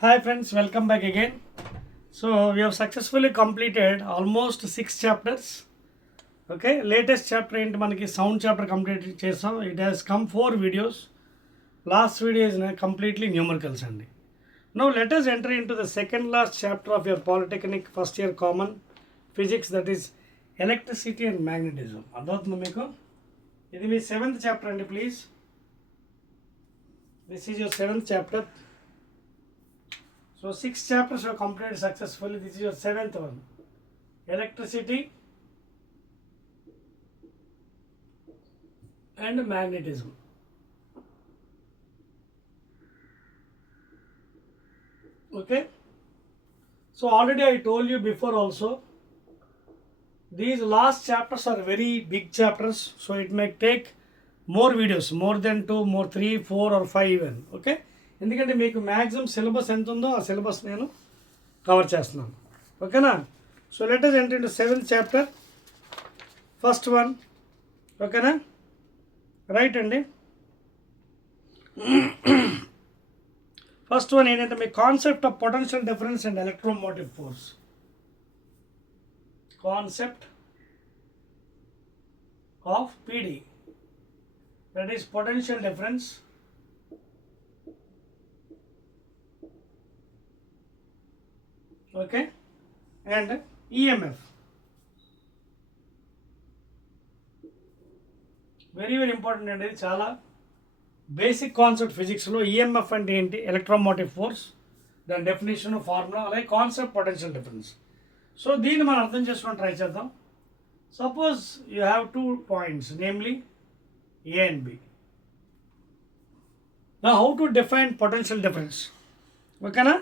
Hi friends, welcome back again. So we have successfully completed almost 6 chapters. Okay, latest chapter into manaki sound chapter complete chesam. It has come 4 videos. Last video is completely numericals andi. Now let us enter into the second last chapter of your Polytechnic first year common physics, that is electricity and magnetism. అర్థమవుతుందా మీకు? ఇది మీ 7th chapter అండి, please. This is your 7th chapter. So 6 chapters were completed successfully. This is your 7th one. Electricity and magnetism. Okay. So already I told you before also, these last chapters are very big chapters. So it may take more videos, more than 2, more 3, 4 or 5 even. Okay. ఎందుకంటే మీకు maximum syllabus ఎంత ఉందో ఆ సిలబస్ నేను cover చేస్తున్నాను. ఓకేనా? So let us enter into 7th chapter, first one. ఓకేనా? Right అండి. ఫస్ట్ వన్ ఏంటంటే మీ concept of potential difference and electromotive force. Concept of PD, that is potential difference okay and EMF. Very important అండి. ఇది చాలా basic concept ఫిజిక్స్లో. EMF అంటే ఏంటి, ఎలక్ట్రోమోటివ్ ఫోర్స్, దాని డెఫినేషన్, ఫార్ములా, అలాగే కాన్సెప్ట్ పొటెన్షియల్ డిఫరెన్స్. సో దీన్ని మనం అర్థం చేసుకొని ట్రై చేద్దాం. Suppose you have 2 points, namely A and B. నా how to define potential difference. ఓకేనా?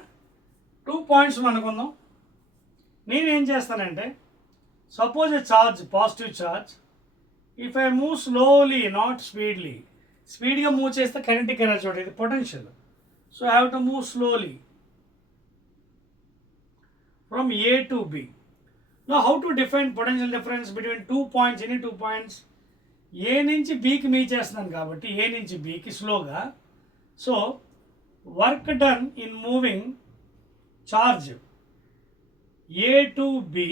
2 points అనుకుందాం. నేనేం చేస్తానంటే, suppose a charge, positive charge, if I move slowly not speedily, స్పీడ్గా మూవ్ చేస్తే కైనెటిక్ ఎనర్జీ ఉంటుంది, ఇది potential. So I have to move slowly from A to B. నా how to define potential difference between 2 points, any 2 points. A నుంచి బీకి move చేస్తున్నాను కాబట్టి A నుంచి బీకి స్లోగా. So work done in moving charge A to B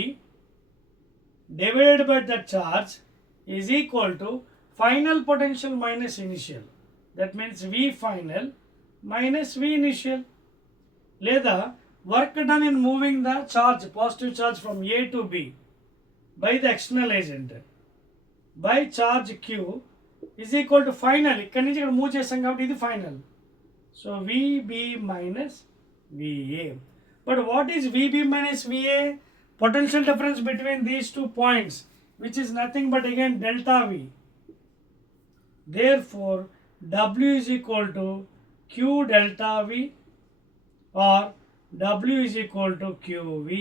divided by the charge is equal to final potential minus initial. That means V final minus V initial. Leda work done in moving the charge, positive charge from A to B by the external agent by charge Q is equal to final. ikkadi nunchi ikkada move chesam kabatti idi final. So VB minus VA. But what is VB minus VA? Potential difference between these 2 points, which is nothing but again delta V. Therefore, W is equal to Q delta V, or W is equal to QV.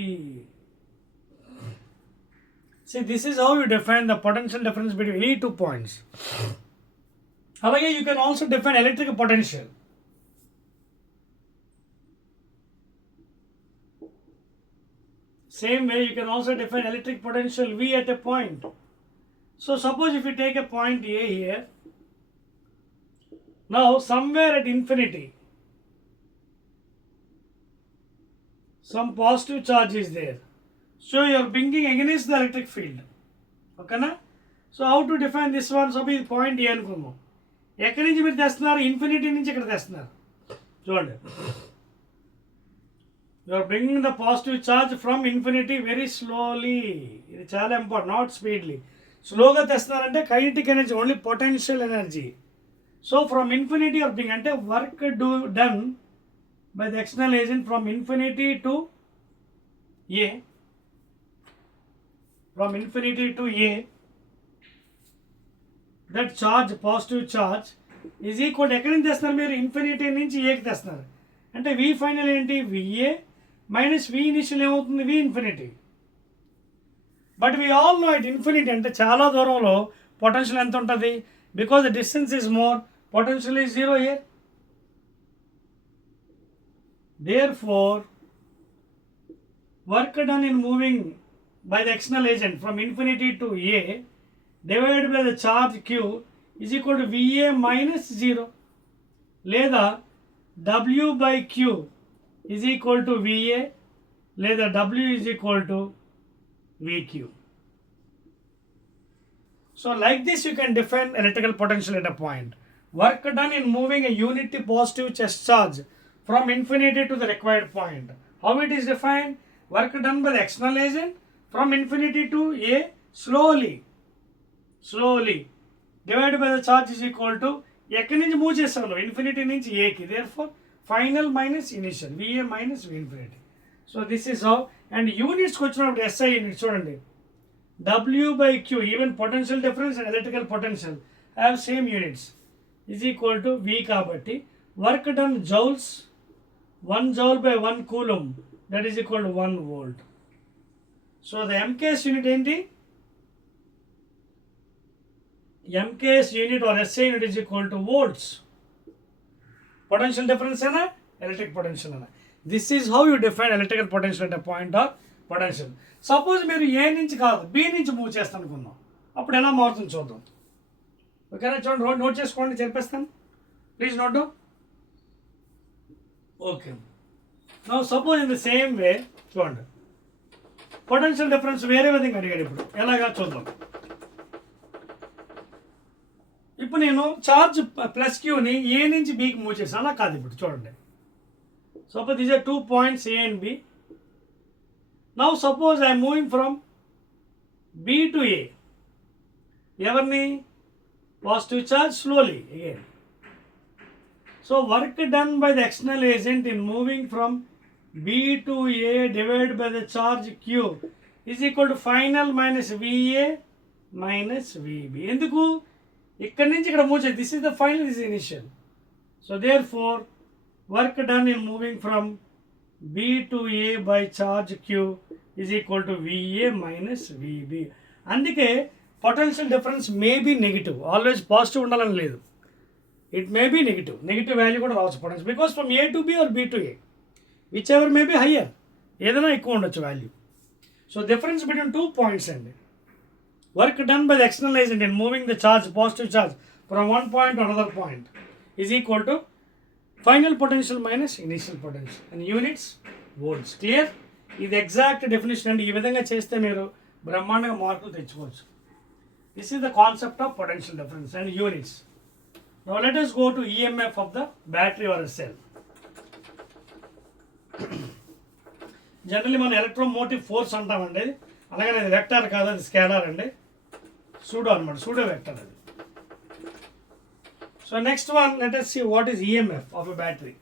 See, this is how you define the potential difference between any 2 points. However, you can also define electric potential. Same way, you can also define electric potential V at a point. So suppose if you take a point A here, now somewhere at infinity, some positive charge is there. So you are bringing against the electric field. Okay na? So how to define this one? Suppose point A అనుకుందాం. ఎక్కడి నుంచి మీరు తెస్తున్నారు? ఇన్ఫినిటీ నుంచి ఇక్కడ తెస్తున్నారు. చూడండి, you are bringing the positive charge from infinity very slowly. ఇది చాలా ఇంపార్టెంట్, నాట్ స్పీడ్లీ. స్లోగా తెస్తున్నారంటే kinetic energy, only potential energy. So from infinity or bring అంటే work done by the external agent from infinity to A, from infinity to A, that charge, positive charge is equal. ఎక్కడి నుంచి తెస్తున్నారు మీరు? Infinity నుంచి ఏకి తెస్తున్నారు. అంటే V final ఏంటి? విఏ మైనస్ వి ఇనిషియల్ ఏమవుతుంది? V infinity. But we all know it infinity అంటే చాలా దూరంలో పొటెన్షియల్ ఎంత ఉంటుంది? Because the distance is more, potential is 0 here. Therefore work done in moving by the external agent from infinity to A divided by the charge q is equal to VA minus 0, లేదా W by Q is equal to VA లేదా W is equal to VQ. So like this you can define electrical potential at a point. Work done in moving a unit positive charge from infinity to the required point. How it is defined? Work done by the external agent from infinity to A slowly divided by the charge is equal to ఎక్కడి నుంచి మూవ్ చేస్తాను ఇన్ఫినిటీ నుంచి ఏకి therefore final minus initial VA minus V infinity. So this is how. And యూనిట్స్కి వచ్చినప్పుడు SI units చూడండి W by Q, even potential difference and electrical potential have same units, is equal to V kabatti work done joules, 1 joule by 1 coulomb, that is equal to 1 volt. So the MKS unit enti, MKS unit or SI unit is equal to volts. Potential difference ana electric potential ana. This is how you define electrical potential at a point or potential. Suppose మీరు ఏ నుంచి కాదు బి నుంచి మూవ్ చేస్తాను అనుకున్నాం, అప్పుడు ఎలా మారుతుంది చూద్దాం. ఓకేనా, చూడండి నోట్ చేసుకోండి, చెప్పేస్తాను. Please note down. Okay, now suppose in the same way చూడండి పొటెన్షియల్ డిఫరెన్స్ వేరే విధంగా అడిగాడు. ఇప్పుడు ఎలాగా చూద్దాం. ఇప్పుడు నేను చార్జ్ ప్లస్ క్యూని ఏ నుంచి బికి మూవ్ చేస్తాను, అలా కాదు. ఇప్పుడు చూడండి, suppose these are 2 points A and B. Now suppose I am moving from B to A. Everni positive charge slowly again. So work done by the external agent in moving from B to A divided by the charge Q is equal to final minus VA minus VB. ఎందుకు ఇక్కడ నుంచి ఇక్కడ మూవ్ చేయాలి. This is the final, this is initial. So therefore work done in moving from B to A by charge Q is equal to VA minus VB. అందుకే potential difference may be negative, always positive ఉండాలని లేదు. It may be negative value కూడా రావచ్చు potential, because from A to B or B to A whichever may be higher, ఏదైనా ఎక్కువ ఉండొచ్చు value. So difference between 2 points అండి. Work done by the external agent in moving the charge positive charge from 1 point to another point is equal to final potential minus initial potential and units volts. Clear? ఇది exact definition అండి. ఈ విధంగా చేస్తే మీరు బ్రహ్మాండంగా మార్కులు తెచ్చుకోవచ్చు. This is the concept of potential difference and units. Now let us go to EMF of the battery or a cell. Generally మనం ఎలక్ట్రోమోటివ్ ఫోర్స్ అంటామండి. అలాగే అది వెక్టార్ కాదు, అది స్కేలార్ అండి, సూడో అనమాట, సూడో వెక్టర్ అది. So next one, let us see what is EMF of a battery.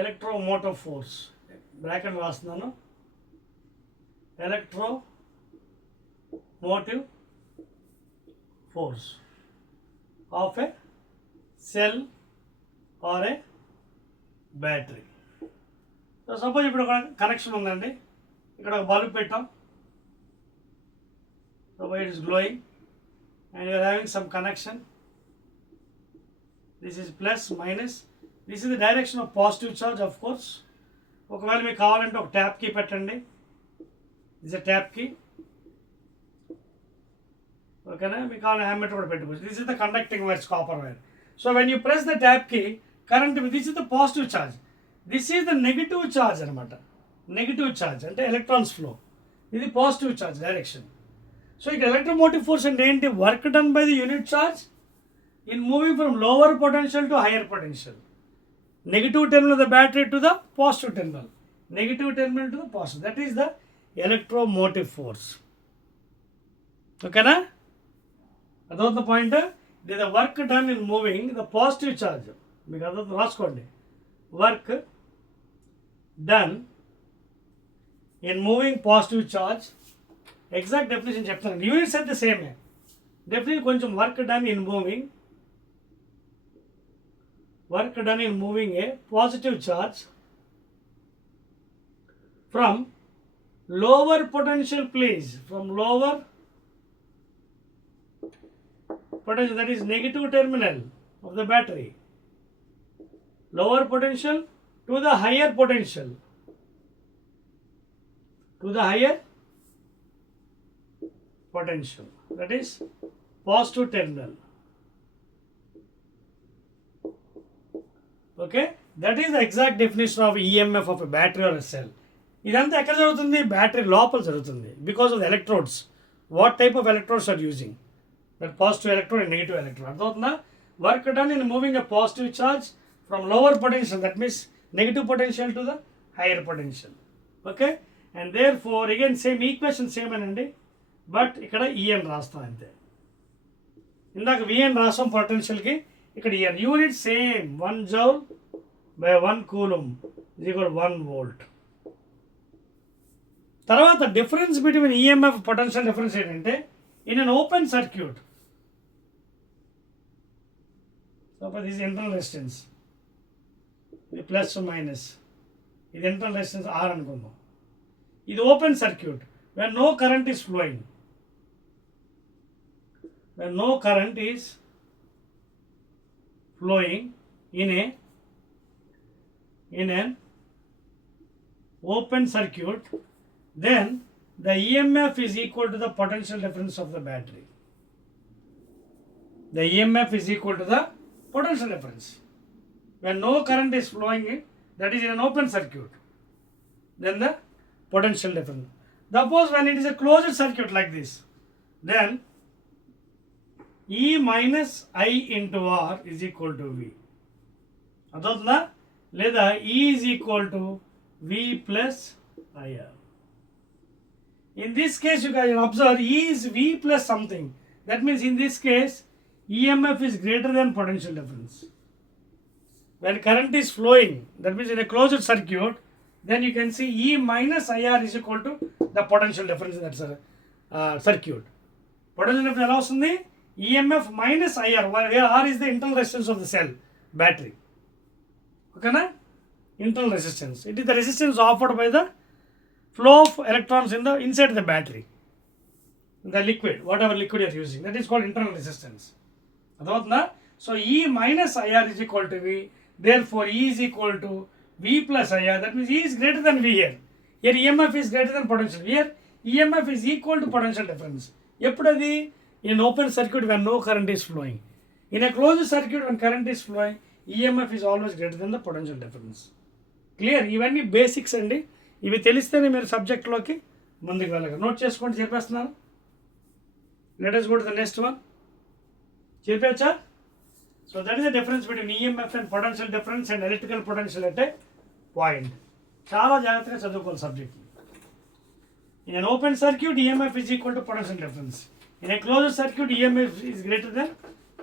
Electromotive force. Bracket రాస్తున్నాను. electromotive force of a cell or a battery. So suppose ఇప్పుడు ఒక కనెక్షన్ ఉందండి, ఇక్కడ ఒక బల్బ్ పెట్టాం. So it is glowing and you are having some connection. This is plus minus. This is the direction of positive charge, of course. ఒకవేళ మీకు కావాలంటే ఒక ట్యాప్ కీ పెట్టండి. This a tap key. ఓకేనా, మీకు కావాలంటే హ్యామ్మర్ కూడా పెట్టుకోవచ్చు. This is the conducting wires, copper wire. So when you press the tap key, current, this is the positive charge, this is the negative charge అనమాట. Negative charge అంటే electrons flow, ఇది positive charge direction. సో ఇక్కడ electromotive force అంటే ఏంటి? Work done by the unit charge in moving from lower potential to higher potential. Negative terminal of the battery to the positive terminal. Negative terminal to the positive. That is the electromotive force. Okay na? That's the point. There is the work done in moving the positive charge. Because that's the last one. Work done in moving positive charge. Exact definition chapter. Units are the same. Definition koncham work done in moving. Work done in moving a positive charge from lower potential place, from lower potential, that is negative terminal of the battery, lower potential to the higher potential, to the higher potential, that is positive terminal. Okay, that is the exact definition of EMF of a battery or a cell. ఇదంతా ఎక్కడ జరుగుతుంది? Battery లోపల జరుగుతుంది. Because of the electrodes. What type of electrodes are using? That positive electrode and negative electrode. అర్థమవుతుందా? Work done in moving a positive charge from lower potential, that means negative potential to the higher potential. Okay, and therefore again same equation same అనండి, but ఇక్కడ ఈఎన్ రాస్తాం అంతే. ఇందాక VN రాస్తాం పొటెన్షియల్కి, ఇక్కడ EN. Unit same 1 joule by 1 coulomb is equal to 1 volt. తర్వాత difference between EMF potential difference ఏంటంటే in an open circuit, suppose ఇది ఇంటర్నల్ రెసిస్టెన్స్, ఇది ప్లస్ మైనస్, ఇది ఇంటర్నల్ రెసిస్టెన్స్ R అనుకుందాం. ఇది open circuit when no current is flowing. When no current is flowing in an open circuit, then the EMF is equal to the potential difference of the battery. The EMF is equal to the potential difference. When no current is flowing in, that is in an open circuit, then the potential difference. Suppose when it is a closed circuit like this, then E minus I into R is equal to V. అర్థవుతుందా? లేదా E is equal to V plus IR. In this case you can observe E is V plus something. That means in this case EMF is greater than potential difference. When current is flowing, that means in a closed circuit, then you can see E minus IR is equal to the potential difference in that circuit. Potential difference ఎలా వస్తుంది? EMF minus IR, where R is the internal resistance of the cell battery. Okay na? Internal resistance. It is the resistance offered by the flow of electrons in the inside the battery, the liquid, whatever liquid you are using. That is called internal resistance. Adavadna? So E minus IR is equal to V. Therefore E is equal to V plus IR. That means E is greater than V here. Here EMF is greater than potential. Here EMF is equal to potential difference. Eppadadi? In open circuit when no current is flowing. In a closed circuit when current is flowing, EMF is always greater than the potential difference. Clear? ఇవన్నీ బేసిక్స్ అండి. ఇవి తెలిస్తేనే మీరు సబ్జెక్ట్లోకి ముందుకు వెళ్ళగలరు. నోట్ చేసుకోండి, చెప్పేస్తున్నాను. Let us go to the next one. చెప్పచ్చా? So that is the difference between EMF and potential difference and electrical potential at a point. చాలా జాగ్రత్తగా చదువుకోవాలి subject. In an open circuit, EMF is equal to potential difference. In a closed circuit, EMF is greater than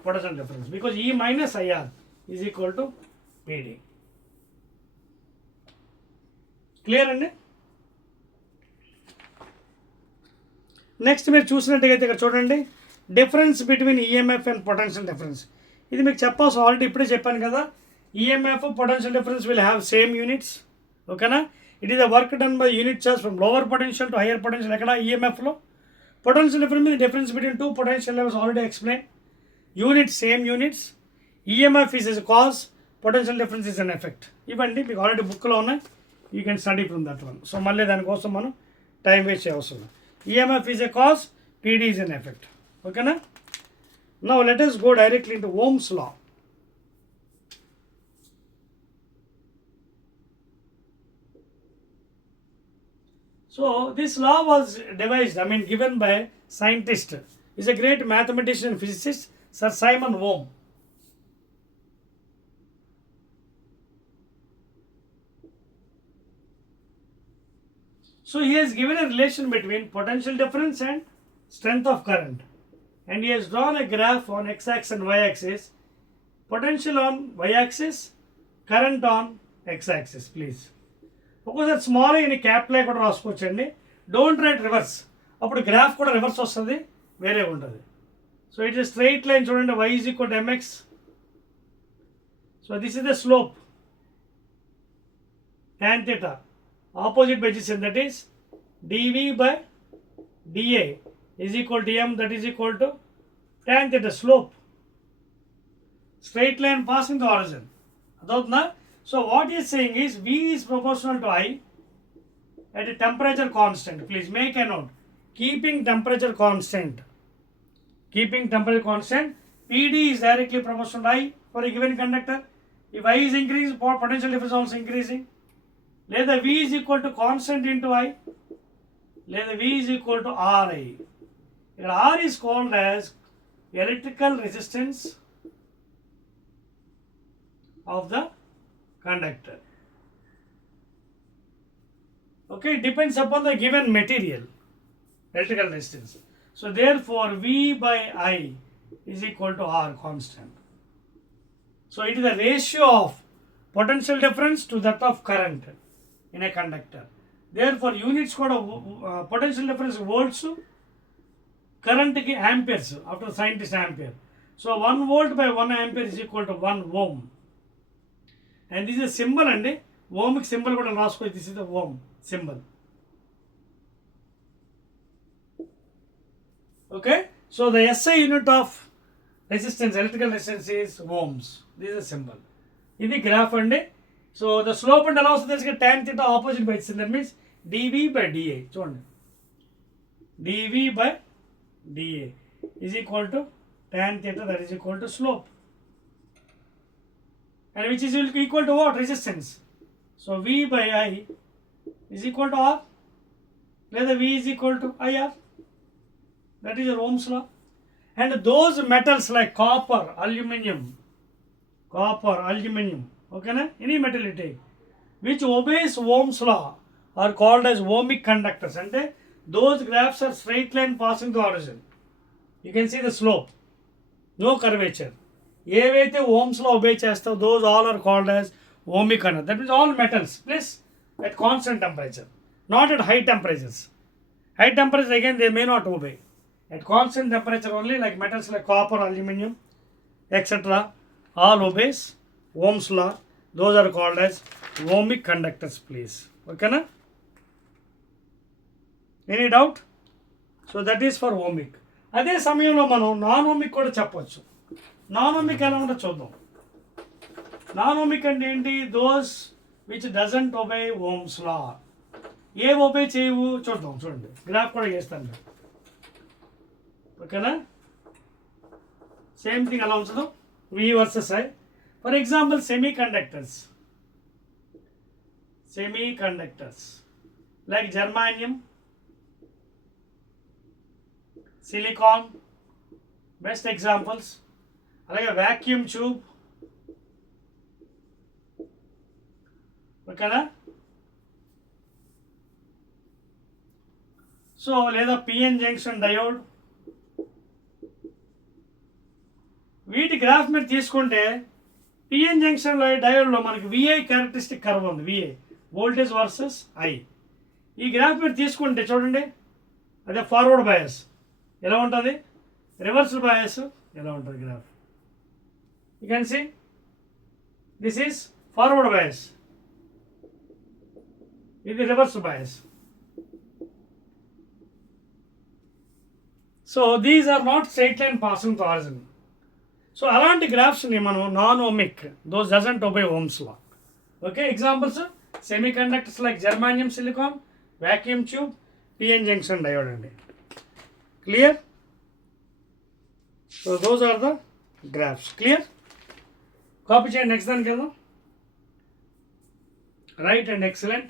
potential difference because E minus IR is equal to PD. Clear అండి? Next మీరు చూసినట్టయితే ఇక్కడ చూడండి, difference between EMF and potential difference. ఇది మీకు చెప్పాల్సి already ఇప్పుడే చెప్పాను కదా. EMF potential difference will have same units. ఓకేనా? It is the work done by unit charge from lower potential to higher potential. ఎక్కడ? ఈఎంఎఫ్లో. Potential difference means the difference between two potential levels already explained. Units same units. EMF is a cause, potential difference is an effect. ఇవ్వండి మీకు already బుక్లో ఉన్నాయి. You can study from that one. So మళ్ళీ దానికోసం మనం time waste చేయవసరం. EMF is a cause, PD is an effect. ఓకేనా? Now let us go directly into Ohm's law. So this law was devised, given by scientist. He's a great mathematician and physicist, Sir Simon Ohm. So he has given a relation between potential difference and strength of current. And he has drawn a graph on x-axis and y-axis. Potential on y-axis, current on x-axis, please. ఒక్కోసారి స్మాల్ అయిన క్యాపిటల్ కూడా రాసుకోవచ్చండి. Don't write reverse, అప్పుడు గ్రాఫ్ కూడా రివర్స్ వస్తుంది, వేరే ఉంటుంది. So it is straight line చూడండి. y is equal to mx. So this is the slope. tan theta opposite by adjacent, that is dv by dA is equal to m, that is equal to tan theta slope. Straight line passing the origin. అదవుతుందా? So what he is saying is V is proportional to I at a temperature constant. Please make a note. Keeping temperature constant. Keeping temperature constant. PD is directly proportional to I for a given conductor. If I is increasing, potential difference also increasing. Let the V is equal to constant into I. Let the V is equal to Ri. Here R is called as electrical resistance of the conductor. Okay, it depends upon the given material, electrical resistance. So therefore V by I is equal to R constant. So it is the ratio of potential difference to that of current in a conductor. Therefore units called potential difference volts, current ki amperes after scientist ampere. So 1 volt by 1 ampere is equal to 1 ohm. And this is a symbol and ohmic symbol kuda rasko. This is the ohm symbol. Okay, so the SI unit of resistance, electrical resistance is ohms. This is a symbol. This is graph and so the slope and also there is a tan theta opposite by itself. That means dV by dA. Chudandi, dV by dA is equal to tan theta, that is equal to slope, and which is equal to what? Resistance. So V by I is equal to R. Let the V is equal to IR. That is your Ohm's law. And those metals like copper, aluminum, okay na? Any metal you take, which obeys Ohm's law are called as ohmic conductors. And those graphs are straight line passing the origin. You can see the slope, no curvature. ఏవైతే Ohm's law obey చేస్తావో those all are called as ohmic conductors. That means all metals, please, at constant temperature, not at high temperatures. High temperature again they may not obey. At constant temperature only, like metals like copper, aluminum, etc., all obeys Ohm's law. Those are called as ohmic conductors, please. Okay na? Any doubt? So that is for ohmic. అదే సమయంలో మనం non ohmic కూడా చెప్పవచ్చు. Non ohmic ఎలా ఉంటుందో చూద్దాం. Non ohmic అంటే ఏంటి? Those which doesn't obey Ohm's law. ఏ ఒబే చేయవు చూద్దాం. చూడండి, గ్రాఫ్ కూడా చేస్తాను. ఓకేనా? సేమ్ థింగ్ ఎలా ఉంచదు, V versus I. For example semiconductors like germanium, silicon, best examples. అలాగే వ్యాక్యూమ్ ట్యూబ్, ఓకేనా? సో లేదా పిఎన్ జంక్షన్ డయోడ్. వీటి గ్రాఫ్ మీరు తీసుకుంటే పిఎన్ జంక్షన్లో డయోడ్లో మనకి విఐ క్యారెక్టరిస్టిక్ కర్వ్ ఉంది. VI voltage versus I. ఈ గ్రాఫ్ మీరు తీసుకుంటే చూడండి, అదే ఫార్వర్డ్ బయాస్ ఎలా ఉంటుంది, రివర్స్ బయాస్ ఎలా ఉంటుంది graph. You can see this is forward bias, ఇది reverse bias. So these are not straight line passing to origin. So అలాంటి గ్రాఫ్స్ని మనం non ohmic, those doesn't obey Ohm's law. Okay, examples semiconductors like germanium, silicon, vacuum tube, PN junction diode అండి. Clear? So those are the graphs. Clear? Copy చేయండి, next దానికి వెళ్దాం. Right and excellent.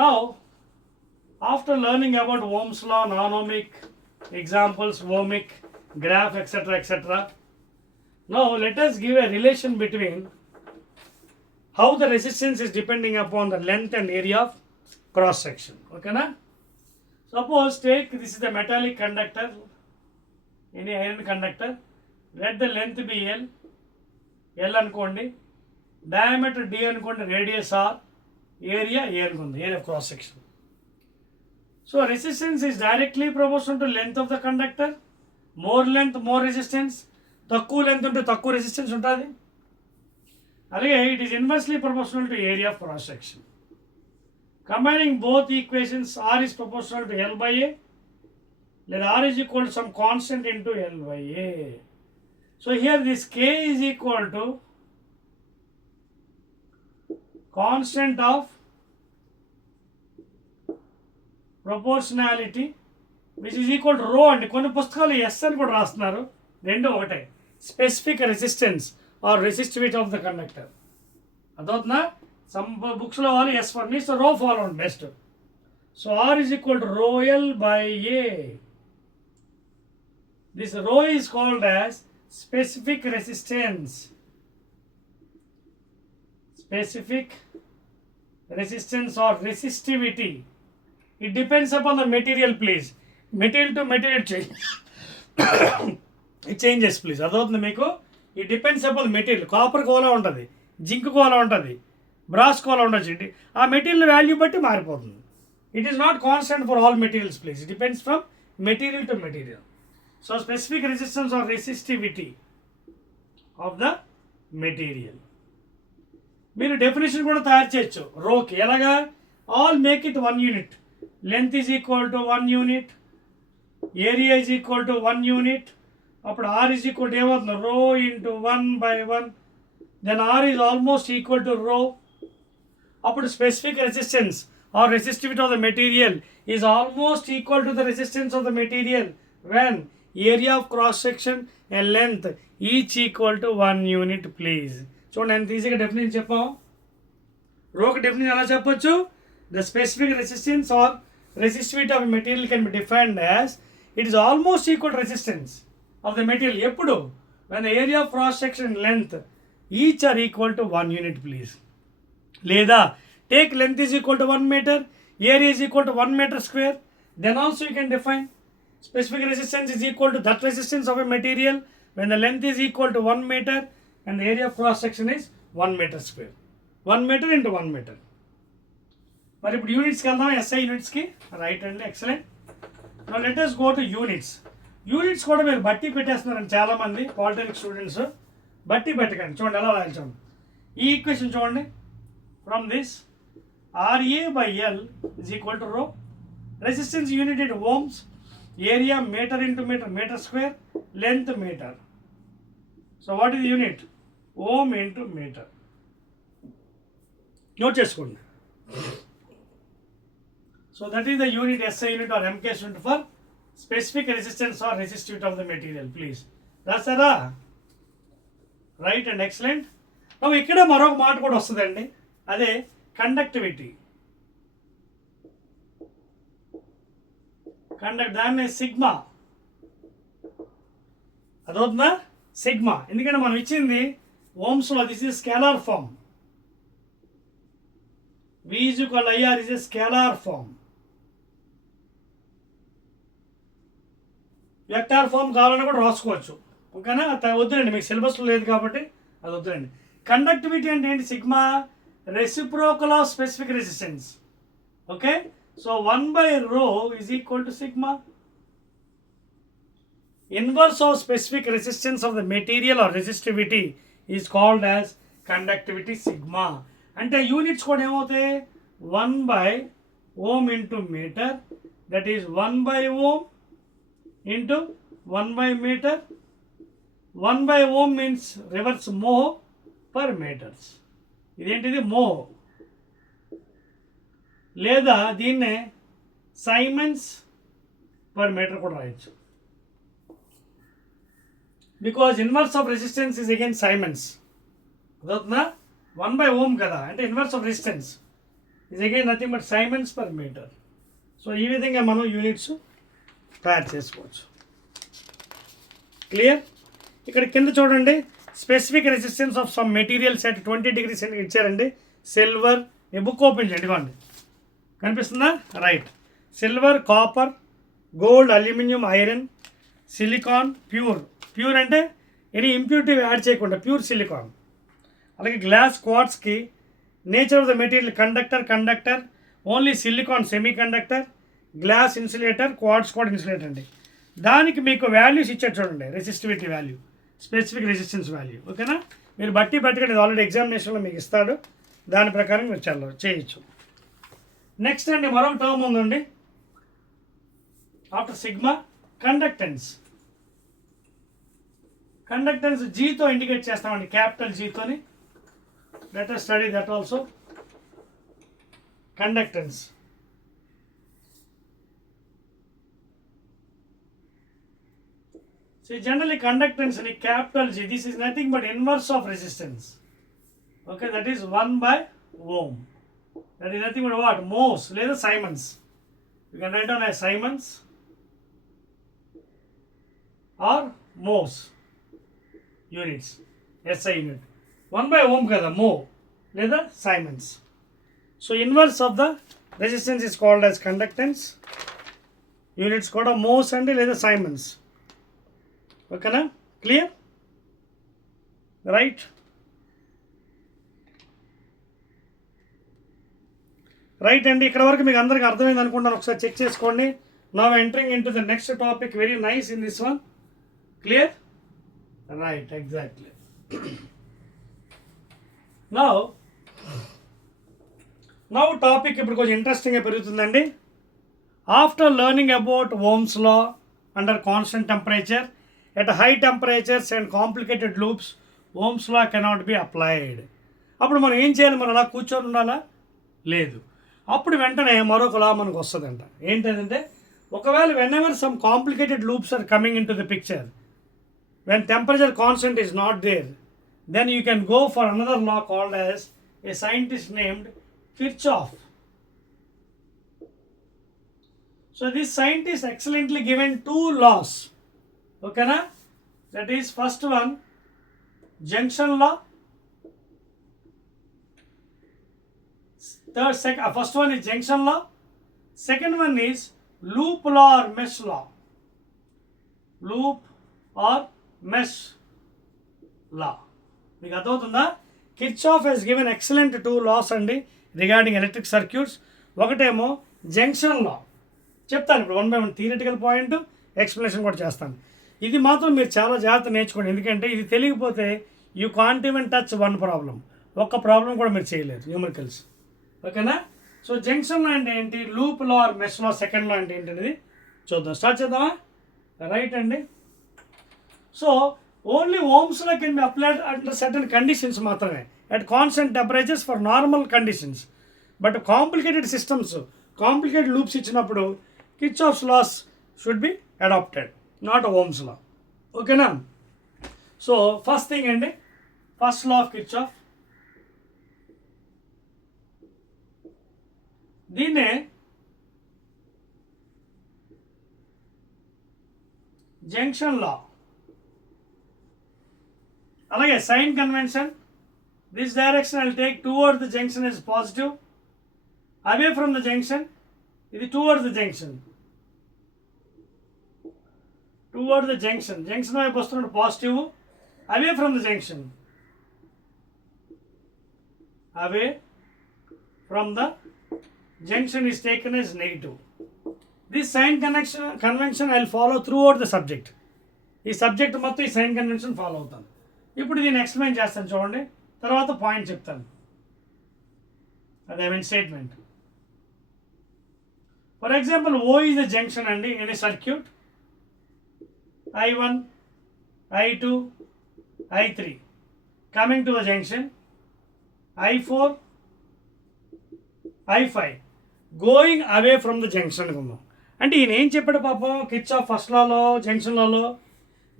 Now, after learning about Ohm's law, non-ohmic, examples, ohmic, graph, etc., now let us give a relation between how the resistance is depending upon the length and area of cross section. Okay na? Suppose take this is the metallic conductor, any iron conductor. Let the length be L అనుకోండి, diameter D అనుకోండి, radius R, area A అనుకుంది, area of cross section. So resistance is directly proportional to length of the conductor. More length, more resistance. తక్కువ length ఉంటే తక్కువ resistance ఉంటుంది. అలాగే it is inversely proportional to area of cross section. Combining both equations, R is proportional to L by A, లేదా R is equal to some constant into L by A. So here this K is equal to constant of proportionality which is equal to rho అండి. కొన్ని పుస్తకాలు ఎస్ అని కూడా రాస్తున్నారు, రెండు ఒకటే. Specific resistance or resistivity of the conductor. Adotna, some books lo only S1 means the rho followed best. So R is equal to rho L by A. This rho is called as specific resistance. Specific resistance or resistivity. It depends upon the material, please. Material to material change. It changes, please. Adotna meeku. It depends upon the material. Copper ko ala untadi, zinc ko ala untadi, brass ko ala undachu. Aa material value batti maaripotundi. It is not constant for all materials, please. It depends from material to material. So specific resistance or resistivity of the material. మీరు definition కూడా తయారు చేయొచ్చు రోకి. ఎలాగా? All make it 1 unit. Length is equal to 1 unit, area is equal to 1 unit. అప్పుడు R is equal to ఏమవుతుంది? Rho into 1/1. Then R is almost equal to rho. అప్పుడు specific resistance or resistivity of the material is almost equal to the resistance of the material when area of cross section and length each equal to 1 unit, please. So నేను ఈజీగా డెఫినేషన్ చెప్పాం. రోకి డెఫినేషన్ ఎలా చెప్పొచ్చు? The specific resistance or resistivity of a material can be defined as it is almost equal to resistance of the material. ఎప్పుడు? When the area of cross section and length each are equal to 1 unit, please. లేదా take length is equal to 1 meter, area is equal to 1 meter square. Then also you can define specific resistance is equal to that resistance of a material when the length is equal to 1 meter and the area of cross section is 1 meter square. 1 meter into 1 meter. మరి ఇప్పుడు యూనిట్స్కి వెళ్దాం, ఎస్ఐ యూనిట్స్కి. రైట్ అండి, excellent. Now let us go to units. Units కూడా మీరు బట్టి పెట్టేస్తున్నారండి చాలామంది పాలిటెక్నిక్ స్టూడెంట్స్. బట్టి పెట్టకండి. చూడండి ఎలా రాయాలి చూడండి. ఈ ఈక్వేషన్ చూడండి. From this RA by L is equal to rho. Resistance unit in ohms, area meter into meter, meter square, length meter. So what is the unit? Ohm into meter. Note cheskondi. So that is the unit, SI unit or MK unit for specific resistance or resistivity of the material, please. That's it. Right and excellent. Now ikkada marok మాట కూడా వస్తుందండి. అదే కండక్టివిటీ. దాన్ని సిగ్మా. అదవుతుందా? సిగ్మా. ఎందుకంటే మనం ఇచ్చింది ఓమ్స్లో, this is scalar form. V is equal to IR is a scalar form. Vector form కావాలని కూడా రాసుకోవచ్చు. ఓకేనా? వద్దులండి, మీకు సిలబస్లో లేదు కాబట్టి అది వద్దులండి. కండక్టివిటీ అంటే ఏంటి? Sigma reciprocal of specific resistance. Okay, so 1 by rho is equal to sigma. Inverse of specific resistance of the material or resistivity is called as conductivity, sigma. అంటే యూనిట్స్ కూడా ఏమవుతాయి? 1 by ohm into meter, that is 1 by ohm into 1 by meter. 1 by ohm means reverse mho per meters. ఇదేంటిది? మో. లేదా దీన్నే Simons per metre కూడా రాయొచ్చు. Because inverse of resistance is again siemens. అదవుతుందా? 1 by ohm కదా, అంటే inverse of resistance is again nothing but siemens per metre. So ఈ విధంగా మనం యూనిట్స్ తయారు చేసుకోవచ్చు. క్లియర్? ఇక్కడ కింద చూడండి, specific resistance of some materials at 20 degrees ఇచ్చారండి. సిల్వర్, ఈ బుక్ ఓపెన్ చేయండి, ఇవ్వండి, కనిపిస్తుందా? Right. Silver, copper, gold, aluminium, iron, silicon, pure అంటే ఎనీ ఇంప్యూరిటీ యాడ్ చేయకుండా ప్యూర్ సిలికాన్. అలాగే గ్లాస్, క్వార్ట్స్కి nature of the material conductor only silicon semi conductor, glass insulator, quartz కూడా ఇన్సులేటర్ అండి. దానికి మీకు వాల్యూస్ ఇచ్చారు చూడండి, resistivity value, specific resistance value. ఓకేనా? మీరు బట్టి పట్టుకొని ఆల్రెడీ ఎగ్జామినేషన్లో మీకు ఇస్తాడు, దాని ప్రకారం మీరు చేయొచ్చు. నెక్స్ట్ అండి మరొక టర్మ్ ఉందండి ఆఫ్టర్ సిగ్మా, కండక్టెన్స్. జీతో ఇండికేట్ చేస్తామండి, క్యాపిటల్ జీతోని. Let us study that also. Conductance. So generally conductance in capital G, this is nothing but inverse of resistance. Okay, that is 1 by ohm. That is nothing but what? Mohs, లేదా Siemens. You can write down as Siemens or Mohs units. SI unit. 1 by ohm kada, mho, లేదా Siemens. So inverse of the resistance is called as conductance. Units కూడా Mohs and లేదా Siemens. Okay na? Clear? Right? Right అండి, ఇక్కడ వరకు మీకు అందరికి అర్థమైంది అనుకుంటాను. ఒకసారి చెక్ చేసుకోండి. Now entering into the next topic. Very nice in this one. Clear? Right, exactly. Now topic ఇప్పుడు కొంచెం ఇంట్రెస్టింగ్గా పెరుగుతుందండి. After learning about Ohm's law under constant temperature at high temperatures and complicated loops Ohm's law cannot be applied. అప్పుడు మనం ఏం చేయాలి? మనం అలా కూర్చొని ఉండాలా? లేదు. అప్పుడు వెంటనే మరొక లా మనకు వస్తుందంట. ఏంటంటే ఒకవేళ whenever some complicated loops are coming into the picture, when temperature constant is not there, then you can go for another law called as a scientist named Kirchhoff. So this scientist excellently given two laws. Okay na? That is first one, junction law. First one is junction law. Second one is loop law or mesh law. Loop or mesh law. మీకు అర్థమవుతుందా? Kirchhoff has given excellent two laws అండి regarding electric circuits. ఒకటేమో జంక్షన్ లా. చెప్తాను ఇప్పుడు 1 by 1 theoretical point, explanation కూడా చేస్తాను. ఇది మాత్రం మీరు చాలా జాగ్రత్త నేర్చుకోండి. ఎందుకంటే ఇది తెలియకపోతే you can't even touch one problem. ఒక్క ప్రాబ్లం కూడా మీరు చేయలేరు న్యూమరికల్స్. ఓకేనా? సో జంక్షన్ లా అంటే ఏంటి, loop law or mesh law second law అంటే ఏంటి అనేది చూద్దాం. స్టార్ట్ చేద్దామా? రైట్ అండి. So only Ohm's law can be applied under certain conditions మాత్రమే, at constant temperatures for normal conditions. But complicated systems, complicated loops ఇచ్చినప్పుడు Kirchhoff's laws should be adapted, not Ohm's law. ఓకేనా? So first thing అండి, first law of Kirchhoff, దీన్నే junction law. అలాగే sign convention, this direction I'll take towards the junction is positive, away from the junction ఇది toward the junction, toward the junction, junction వైపు వస్తున్నప్పుడు positive, away from the junction, away from the junction is taken as negative. This sign convention I will follow throughout the subject. ఈ సబ్జెక్ట్ మొత్తం ఈ sign convention follow అవుతాను. ఇప్పుడు దీన్ని ఎక్స్ప్లెయిన్ చేస్తాను చూడండి, తర్వాత పాయింట్ చెప్తాను. అదే I mean statement. For example O is the junction అండి in a circuit. I1, I2, I3 coming to the junction, I4, I5 going away from the junction ఉన్నాం. అంటే ఈయన ఏం చెప్పాడు పాపం కిర్చాఫ్ ఫస్ట్ లాలో జంక్షన్ లాలో,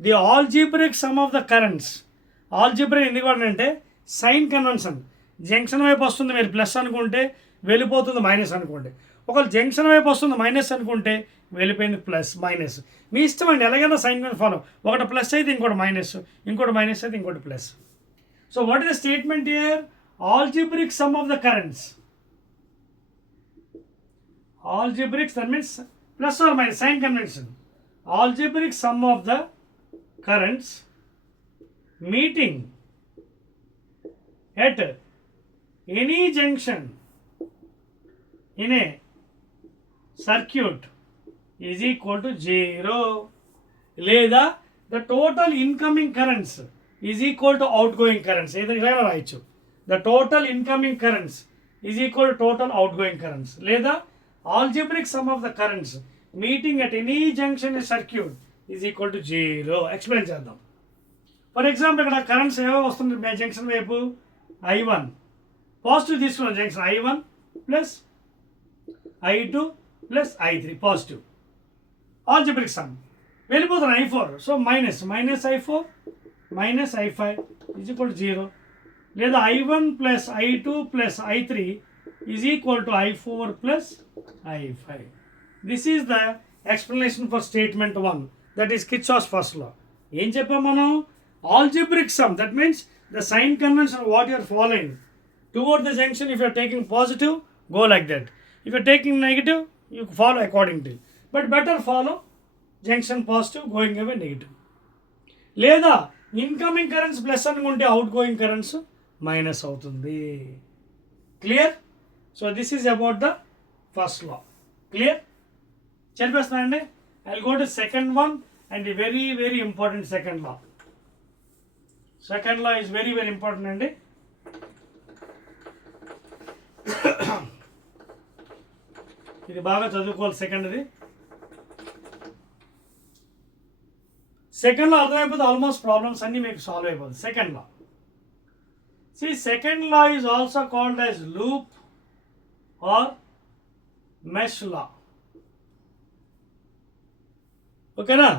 the algebraic sum of the currents. Algebraic ఎందుకు వాడంటే సైన్ కన్వెన్షన్, జంక్షన్ వైపు వస్తుంది మీరు ప్లస్ అనుకుంటే వెళ్ళిపోతుంది మైనస్ అనుకోండి, ఒకవేళ జంక్షన్ వైపు వస్తుంది మైనస్ అనుకుంటే వెళ్ళిపోయింది ప్లస్ మైనస్. మీ ఇష్టం అండి, ఎలాగైనా సైన్ కన్వెన్షన్ ఫాలో. ఒకటి ప్లస్ అయితే ఇంకోటి మైనస్, ఇంకోటి మైనస్ అయితే ఇంకోటి plus. So what is the statement here? Algebraic sum of the currents. Algebraic, that means plus or minus, sign convention. Algebraic sum of the currents meeting at any junction in a circuit is equal to 0. లేదా the total incoming currents is equal to outgoing currents. ఇలా రాయొచ్చు, the total incoming currents is equal to total outgoing currents. లేదా algebraic sum of the currents meeting at any junction in circuit is equal to 0. Explain చేద్దాం. For example ఇక్కడ currents ఏవో వస్తుంది junction వైపు, I1 positive తీసుకున్నాం, junction I1 plus I2 plus I3 positive, algebraic sum. వెళ్ళిపోతుంది I4. So minus I4 minus I5 is equal to 0. లేదా I1 plus I2 plus I3 is equal to I4 plus I5. This is the explanation for statement 1, that is Kirchhoff's first law. ఏం చెప్పాం మనం? Algebraic sum, that means the sign convention what you're following toward the junction. If you are taking positive, go like that. If you are taking negative, you follow accordingly. But better follow junction positive, going away negative. లేదా incoming currents plus అనుకుంటే outgoing currents minus అవుతుంది. Clear? So this is about the first law. Clear? చెప్పేస్తానండి. I will go to second one and very very important second law. Second law is very very important అండి. ఇది బాగా చదువుకోవాలి. సెకండ్ది second law అర్థమైపోతే almost problems అన్నీ మీకు solve అయిపోతుంది. సెకండ్ లా, సి second law is also called as loop or mesh law. ఓకేనా?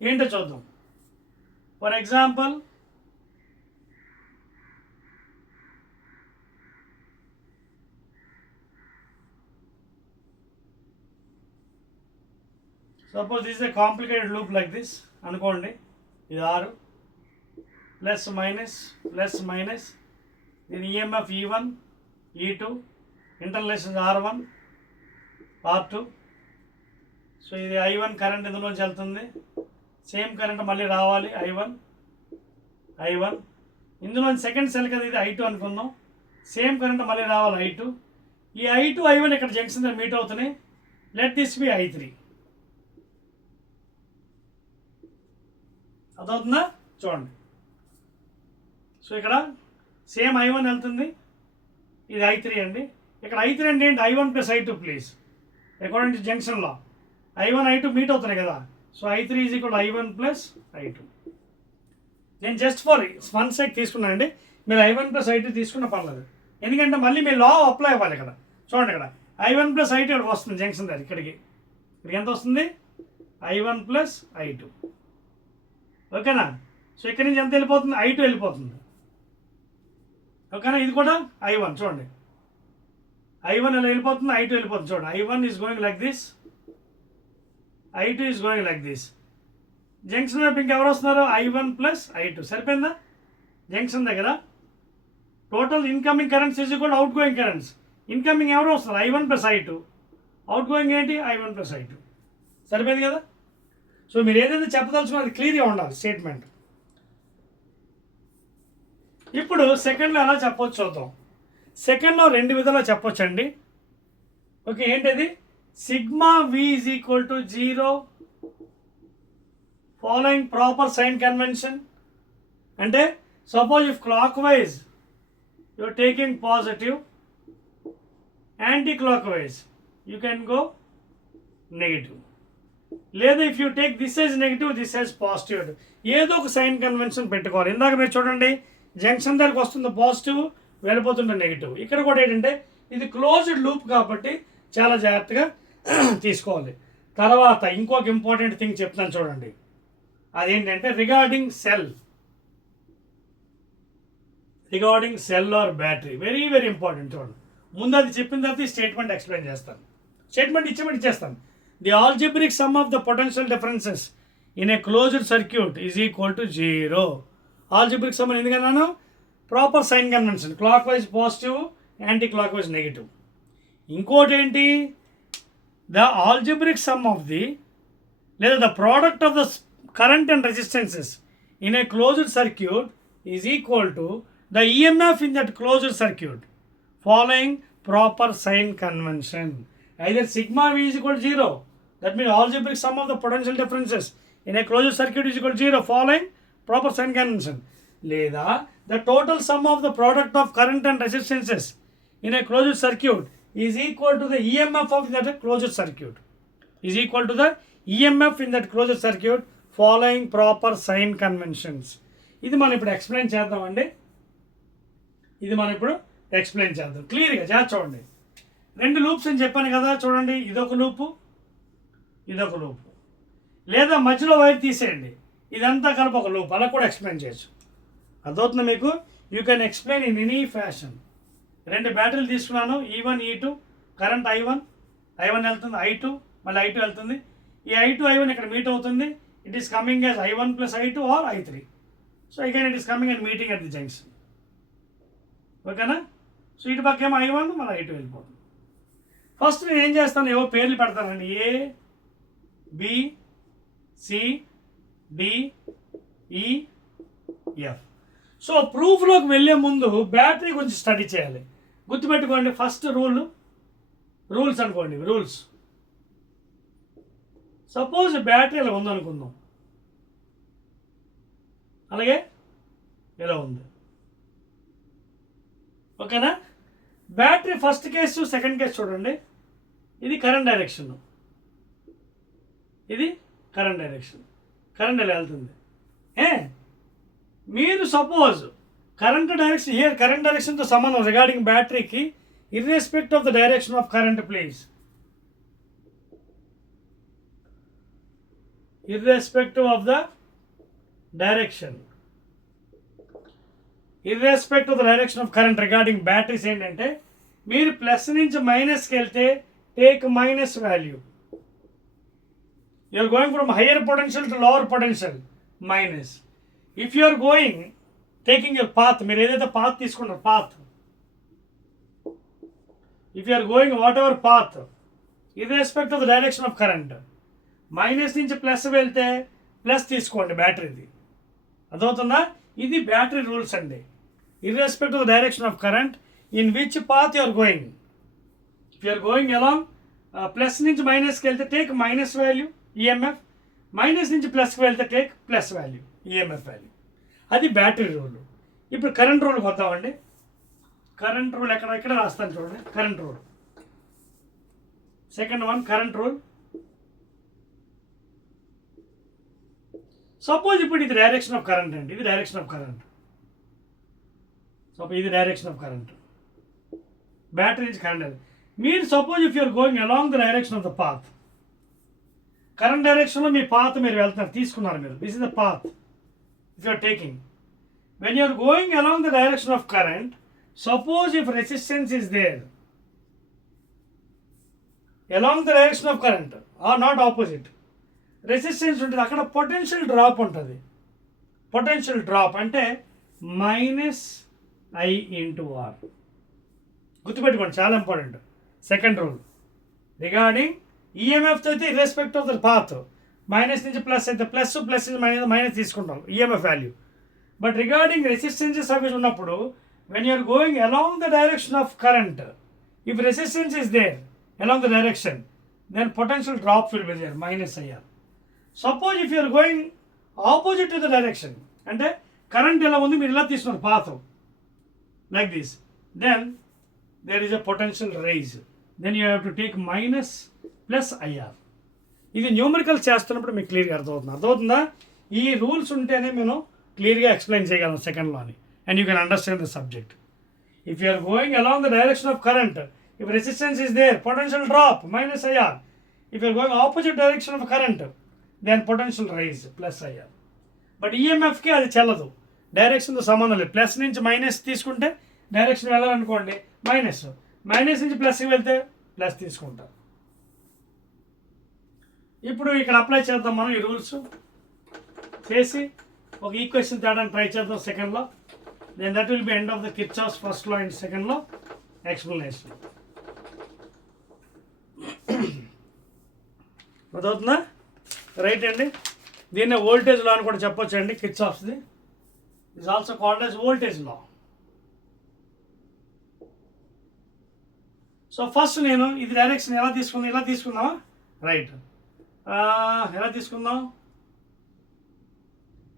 ఏంటో చూద్దాం. For example, suppose this is a complicated loop like this అనుకోండి. ఇది 6 ప్లస్ మైనస్ దీని ఈఎంఎఫ్ E1 E2 ఇంటర్లేషన్ R1 R2. సో ఇది I1 కరెంట్ ఇందులోంచి వెళ్తుంది. సేమ్ కరెంట్ మళ్ళీ రావాలి I1 ఇందులోంచి సెకండ్ సెల్ కదా, ఇది I2 అనుకుందాం. సేమ్ కరెంట్ మళ్ళీ రావాలి I2. ఈ I2 I1 ఇక్కడ జంక్షన్ దగ్గర మీట్ అవుతున్నాయి. Let this be I3. అదవుతుందా? చూడండి. సో ఇక్కడ సేమ్ I1 వెళ్తుంది, ఇది I3 అండి. ఇక్కడ I3 అంటే ఏంటి? I1 plus I2 please, according to జంక్షన్లో I1 I2 మీట్ అవుతున్నాయి కదా. So I3 is equal I1 plus I2. నేను జస్ట్ ఫర్ వన్ సెక్ తీసుకున్నాను అండి. మీరు I1 ప్లస్ I2 తీసుకున్న పర్లేదు, ఎందుకంటే మళ్ళీ మీ లా అప్లై అవ్వాలి ఇక్కడ. చూడండి, ఇక్కడ I1 ప్లస్ I2 ఇక్కడికి వస్తుంది జంక్షన్ దగ్గర. ఇక్కడికి ఎంత వస్తుంది? I1 plus I2. ఓకేనా? సో ఇక్కడి నుంచి ఎంత వెళ్ళిపోతుంది? I2 వెళ్ళిపోతుంది. ఓకేనా? ఇది కూడా I1 చూడండి, I1 ఎలా వెళ్ళిపోతుంది, I2 వెళ్ళిపోతుంది. చూడండి, I1 is going like this, I2 is going like this. Junction వైపు ఇంకెవరు వస్తున్నారు? I1 plus I2. సరిపోయిందా? జంక్షన్ దగ్గర total incoming currents is equal out going currents. Incoming ఎవరు వస్తున్నారు? I1 plus I2. Out going ఏంటి? I1 plus I2. సరిపోయింది కదా? సో మీరు ఏదైతే చెప్పదలుచుకున్నా అది క్లియర్గా ఉండాలి స్టేట్మెంట్. ఇప్పుడు సెకండ్లో ఎలా చెప్పొచ్చు చూద్దాం. సెకండ్లో 2 విధాలా చెప్పొచ్చు అండి. ఓకే, ఏంటది? Sigma V is equal to 0 following proper sign convention. అంటే suppose if clockwise you're taking positive, anticlockwise you can go negative. లేదా if you take this as negative, this as positive, ఏదో ఒక sign convention పెట్టుకోవాలి. ఇందాక మీరు చూడండి, జంక్షన్ దగ్గరకు వస్తుంది పాజిటివ్, వెళ్ళిపోతుంటే నెగిటివ్. ఇక్కడ కూడా ఏంటంటే ఇది క్లోజ్డ్ లూప్ కాబట్టి చాలా జాగ్రత్తగా తీసుకోవాలి. తర్వాత ఇంకొక ఇంపార్టెంట్ థింగ్ చెప్తాను చూడండి, అదేంటంటే regarding cell or battery. Very very important. చూడండి, ముందు అది చెప్పిన తర్వాత ఈ స్టేట్మెంట్ ఎక్స్ప్లెయిన్ చేస్తాను. స్టేట్మెంట్ ఇచ్చేస్తాను. The algebraic sum of the potential differences in a closed circuit is equal to 0. Algebraic sum అని ఎందుకన్నాను? Proper sign convention, clockwise positive, anticlockwise negative. ఇంకోటి ఏంటి? The algebraic sum of the, లేదా the product of the current and resistances in a closed circuit is equal to the EMF in that closed circuit following proper sign convention. Either sigma V is equal to 0, that means algebraic sum of the potential differences in a closed circuit is equal to 0 following proper sign convention. లేదా the total sum of the product of current and resistances in a closed circuit is equal to the EMF of that closed circuit. Is equal to the EMF in that closed circuit following proper sign conventions. ఇది మనం ఇప్పుడు ఎక్స్ప్లెయిన్ చేద్దామండి. క్లియర్గా చేద్దాం. చూడండి, 2 లూప్స్ అని చెప్పాను కదా. చూడండి, ఇదొక లూపు. లేదా మధ్యలో వైర్ తీసేయండి, ఇదంతా కలిపి ఒక లూప్, అలా కూడా ఎక్స్ప్లెయిన్ చేయొచ్చు. అర్థవుతుంది మీకు? You can explain in any fashion. 2 బ్యాటరీలు తీసుకున్నాను, E1 E2, కరెంట్ I1 వెళ్తుంది, I2 మళ్ళీ I2 వెళ్తుంది. ఈ I2 I1 ఇక్కడ మీట్ అవుతుంది. It is coming as I1 + I2 or I3. So again it is coming and meeting at the junction. ఓకేనా? సో ఇటు పక్క ఏమో I1 మళ్ళీ I2 వెళ్ళిపోతుంది. ఫస్ట్ నేను ఏం చేస్తాను, ఏవో పేర్లు పెడతానండి, A B C D E F. So ప్రూఫ్లోకి వెళ్ళే ముందు బ్యాటరీ గురించి స్టడీ చేయాలి. గుర్తుపెట్టుకోండి, ఫస్ట్ రూల్స్ అనుకోండి, రూల్స్. సపోజ్ బ్యాటరీ ఇలా ఉందనుకుందాం, అలాగే ఇలా ఉంది. ఓకేనా? Battery first case second case చూడండి. ఇది కరెంట్ డైరెక్షన్, ఇది కరెంట్ డైరెక్షన్. కరెంట్ ఇలా వెళ్తుంది. మీరు suppose current direction, here current డైరెక్షన్తో సంబంధం రిగార్డింగ్ బ్యాటరీకి, irrespective of the direction of current please, irrespective of the direction of current regarding batteries ఏంటంటే, మీరు ప్లస్ నుంచి మైనస్కి వెళ్తే take minus value. You are going from higher potential to lower potential, minus. If you are going taking your path, మీరు ఏదైతే path తీసుకుంటారు, path, if you are going whatever path irrespective of the direction of current, minus నుంచి plus వెళ్తే plus తీసుకోండి బ్యాటరీది. అర్థమవుతుందా? ఇది battery rules అండి. Irrespective of the direction of current in which path you are going. If you are going along plus నుంచి మైనస్కి వెళ్తే take minus value EMF, minus నుంచి ప్లస్కి వెళ్తే take plus value EMF value. అది బ్యాటరీ రూల్. ఇప్పుడు current రూల్కి వద్దామండి. కరెంట్ రూల్ ఎక్కడ రాస్తాను చూడండి. Current rule second one, current rule. Suppose ఇప్పుడు ఇది డైరెక్షన్ ఆఫ్ కరెంట్ అండి, ఇది డైరెక్షన్ ఆఫ్ కరెంట్. సపోజ్ ఇది డైరెక్షన్ ఆఫ్ కరెంట్, బ్యాటరీ నుంచి కరెంట్ అది. మీరు suppose if you're going along the direction of the path, current డైరెక్షన్లో మీ పాత్ మీరు వెళ్తున్నారు, తీసుకున్నారు మీరు, this is the path if you're taking. When you're going along the direction of current, suppose if resistance is there along the direction of current or not opposite, resistance ఉంటుంది, అక్కడ potential drop ఉంటుంది. Potential drop అంటే -I × R. గుర్తుపెట్టుకోండి, చాలా important. Second rule regarding ఈఎంఎఫ్తో అయితే irrespective of the path, minus నుంచి plus అయితే ప్లస్, ప్లస్ నుంచి మైనస్ తీసుకుంటాం EMF value. But regarding resistances అవి ఉన్నప్పుడు, when you're going along the direction of current, if resistance is there along the direction, then potential drop will be there, -IR. Suppose if you're going opposite to the direction, అంటే current ఎలా ఉంది, మీరు ఇలా తీసుకున్నారు path like this, then there is a potential rise, then you have to take -IR. ఇది numerical చేస్తున్నప్పుడు మీకు క్లియర్గా అర్థమవుతుందా? ఈ రూల్స్ ఉంటేనే మేము క్లియర్గా ఎక్స్ప్లెయిన్ చేయగలం సెకండ్లో అని, and you can understand the subject. If you are going along the direction of current, if resistance is there, potential drop -IR. If you are going opposite direction of current, then potential rise +IR. But ఈఎంఎఫ్కి అది చెల్లదు, డైరెక్షన్తో సంబంధం లేదు. ప్లస్ నుంచి మైనస్ తీసుకుంటే డైరెక్షన్ వెళ్ళాలనుకోండి minus, minus నుంచి ప్లస్కి వెళ్తే ప్లస్ తీసుకుంటాం. ఇప్పుడు ఇక్కడ అప్లై చేద్దాం మనం ఈ రూల్స్ చేసి ఒక ఈక్వేషన్ తేడానికి ట్రై చేద్దాం సెకండ్లో. Then that will be end of the Kirchhoff's first law and సెకండ్లో ఎక్స్ప్లెనేషన్. అర్థమవుతుందా? రైట్ అండి. దీన్ని వోల్టేజ్ లా అని కూడా చెప్పొచ్చు అండి. కిర్చాఫ్స్ది is also called as voltage law. So first నేను ఇది డైరెక్షన్ ఎలా తీసుకుందాం, ఇలా తీసుకుందామా? రైట్, ఎలా తీసుకుందాం?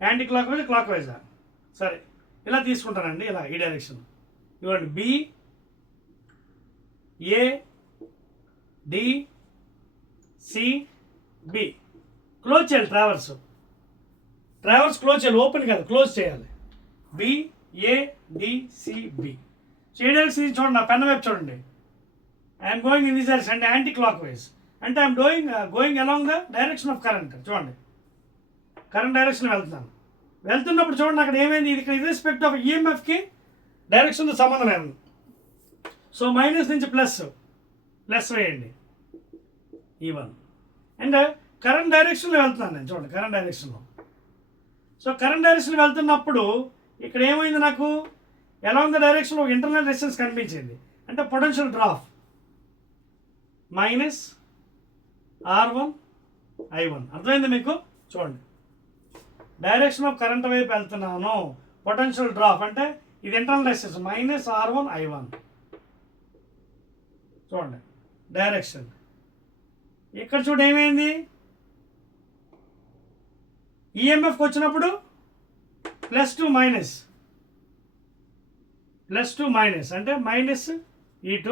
యాంటీ క్లాక్ వైజ్, క్లాక్ వైజా? సరే, ఇలా తీసుకుంటానండి. ఇలా ఈ డైరెక్షన్ ఇవ్వండి. B A D C B close చేయాలి. ట్రావర్స్ క్లోజ్ చేయాలి, ఓపెన్ కాదు, క్లోజ్ చేయాలి. B A D C B. So ఈ డైరెక్షన్ చూడండి, నా పెన్ వైపు చూడండి. I'm going in this direction అంటే యాంటీ క్లాక్ వైజ్. అంటే I'm going along the direction of current. చూడండి, కరెంట్ డైరెక్షన్ వెళ్తున్నప్పుడు చూడండి అక్కడ ఏమైంది, ఇది ఇక్కడ ఇర్రెస్పెక్ట్ ఆఫ్ ఈఎంఎఫ్కి డైరెక్షన్తో సంబంధం లేదు. సో మైనస్ నుంచి ప్లస్ వేయండి E1. అండ్ కరెంట్ డైరెక్షన్లో వెళ్తున్నాను నేను, చూడండి కరెంట్ డైరెక్షన్లో. సో కరెంట్ డైరెక్షన్లో వెళ్తున్నప్పుడు ఇక్కడ ఏమైంది, నాకు అలాంగ్ ద డైరెక్షన్లో ఒక ఇంటర్నల్ రెసిస్టెన్స్ కనిపించింది. అంటే potential drop minus R1 I1. అర్థమైంది మీకు? చూడండి, డైరెక్షన్ ఆఫ్ కరెంట్ వైపు వెళ్తున్నాను, పొటెన్షియల్ డ్రాప్ అంటే ఇది internal resistance minus R1 I1. చూడండి డైరెక్షన్. ఇక్కడ చూడు ఏమైంది, ఈఎంఎఫ్కి వచ్చినప్పుడు +2 మైనస్ అంటే minus E2.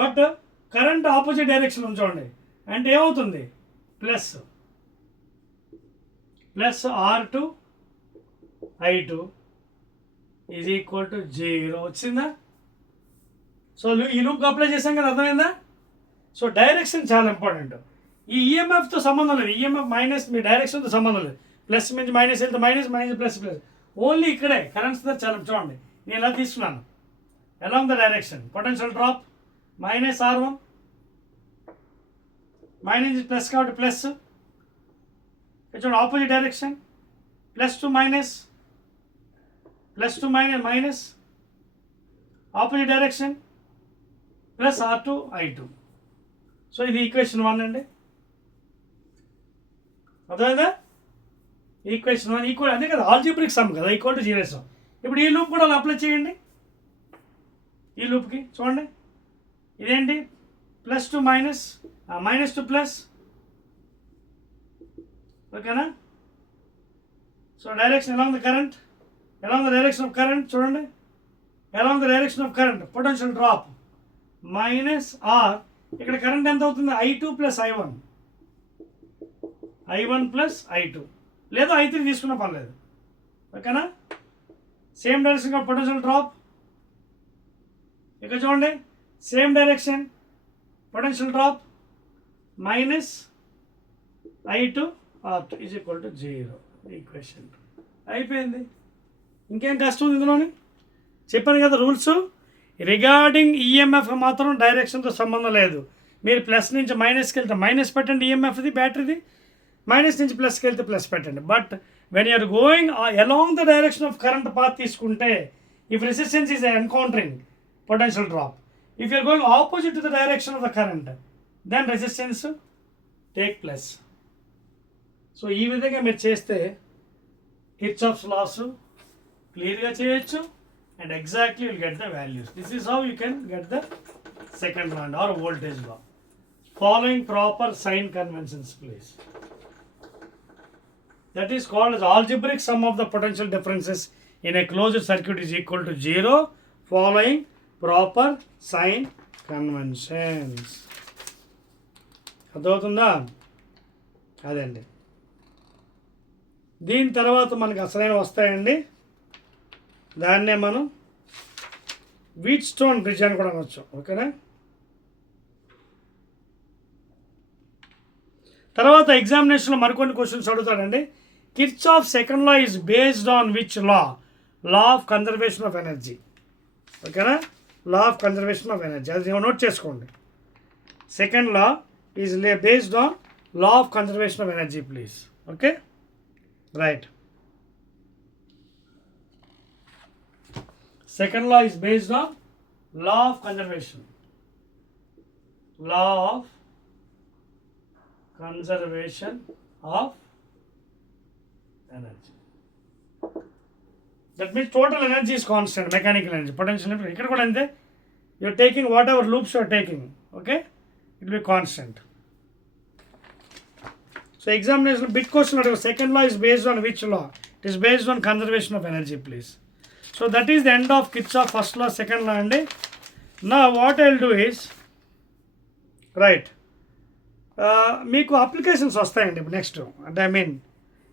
But current opposite direction చూడండి, అంటే ఏమవుతుంది plus R2 I2 is equal to 0 వచ్చిందా? సో ఈ లూప్కి అప్లై చేసాం కదా, అర్థమైందా? సో డైరెక్షన్ చాలా ఇంపార్టెంట్. ఈ ఈఎంఎఫ్తో సంబంధం లేదు, ఈఎంఎఫ్ మైనస్ మీ డైరెక్షన్తో సంబంధం లేదు. ప్లస్ నుంచి మైనస్ వెళ్తే మైనస్ ప్లస్ ఓన్లీ ఇక్కడే కరెంట్స్ చాలా. చూడండి నేను ఎలా తీసుకున్నాను, along the direction potential drop minus R1 minus plus కాబట్టి ప్లస్. చూడండి opposite direction +2 minus opposite direction plus R2 I2. So ఇది ఈక్వేషన్ 1 అండి, అర్థమైందా? ఈక్వేషన్ 1 ఈక్వల్ అదే కదా, ఆల్జీబ్రిక్ సమ్ కదా, ఈక్వల్ టు 0. ఇప్పుడు ఈ లూప్ కూడా అలా అప్లై చేయండి. ఈ లూప్కి చూడండి ఇదేంటి +2 మైనస్ టు ప్లస్, ఓకేనా? So direction along the direction of current చూడండి, along the direction of current potential drop minus R. ఇక్కడ కరెంట్ ఎంత అవుతుంది, I2 + I1 + I2, లేదా I3 తీసుకున్న పర్లేదు, ఓకేనా? సేమ్ డైరెక్షన్ కాబట్టి పొటెన్షియల్ డ్రాప్. ఇక్కడ చూడండి same direction potential drop minus I2 R2 is equal to 0. ఈక్వేషన్ అయిపోయింది. ఇంకేం కష్టం ఉంది ఇందులోని? చెప్పాను కదా రూల్స్. రిగార్డింగ్ ఈఎంఎఫ్ మాత్రం డైరెక్షన్తో సంబంధం లేదు. మీరు ప్లస్ నుంచి మైనస్కి వెళ్తే మైనస్ పెట్టండి, ఈఎంఎఫ్ది బ్యాటరీది. మైనస్ నుంచి ప్లస్కి వెళ్తే ప్లస్ పెట్టండి. But when you're going along the direction of current path తీసుకుంటే, if resistance is encountering potential drop, if you're going opposite to the direction of the current, then resistance take plus. So ఈ విధంగా మీరు చేస్తే Kirchhoff's loss క్లియర్గా చేయొచ్చు, and exactly you'll get the values. This is how you can get the second law or voltage law. Following proper sign conventions, please. That is called as algebraic sum of the potential differences in a closed circuit is equal to 0 following proper sign conventions. అర్థమవుతుందా? అదండి. దీని తర్వాత మనకి అసలైన వస్తాయండి, దాన్నే మనం wheat stone bridge అని కూడా అనొచ్చు, ఓకేనా? తర్వాత ఎగ్జామినేషన్లో మరికొన్ని క్వశ్చన్స్ అడుగుతాడండి. Kirchhoff second law is based on which law? Law of conservation of energy, ఓకేనా? Law of conservation of energy, అది నోట్ చేసుకోండి. Second law is based on law of conservation of energy, please. Okay, right. Second law is based on law of conservation. Law of conservation of energy. That means total energy is constant, mechanical energy, potential energy. Ikkada kuda ante, you are taking whatever loops you are taking, okay? It will be constant. So examination big question, second law is based on which law? It is based on conservation of energy, please. So that is the end of Kirchhoff first law, second law అండి. Now what I'll do is, right, మీకు applications వస్తాయండి ఇప్పుడు next. అంటే I mean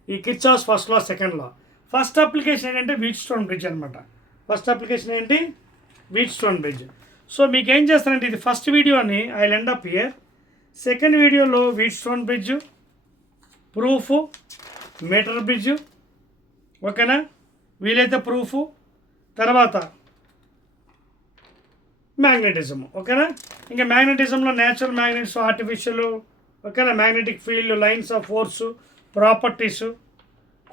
ఈ Kirchhoff's first law second law. First application ఏంటంటే Wheatstone bridge అనమాట. First application ఏంటి? Wheatstone bridge. So మీకు ఏం చేస్తానంటే ఇది ఫస్ట్ వీడియోని I will end up here. Second వీడియోలో Wheatstone bridge, proof, metre bridge, ఓకేనా, వీలైతే ప్రూఫ్, తర్వాత మ్యాగ్నెటిజం, ఓకేనా. ఇంకా మ్యాగ్నెటిజంలో న్యాచురల్ మ్యాగ్నెట్స్, ఆర్టిఫిషియల్, ఓకేనా, magnetic field, lines of force, properties,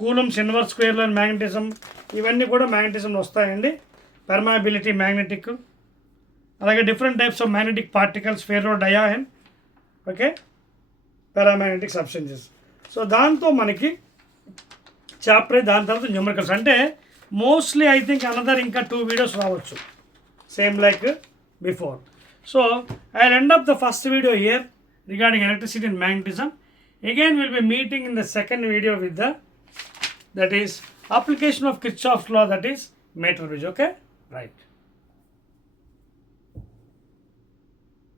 Coulomb's inverse square line magnetism, ఇవన్నీ కూడా మ్యాగ్నెటిజంలో వస్తాయండి. పెర్మయబిలిటీ మ్యాగ్నెటిక్, అలాగే different types of magnetic particles, ferro Diane, okay, paramagnetic substances. So దాంతో మనకి చాప్టర్, దాని తర్వాత న్యూమరికల్స్. అంటే మోస్ట్లీ ఐ థింక్ అనదర్ ఇంకా 2 videos రావచ్చు, same like before. So I'll end up the first video here regarding electricity and magnetism. Again we'll be meeting in the second video with the, that is application of Kirchhoff's law, that is meter bridge. Okay, right.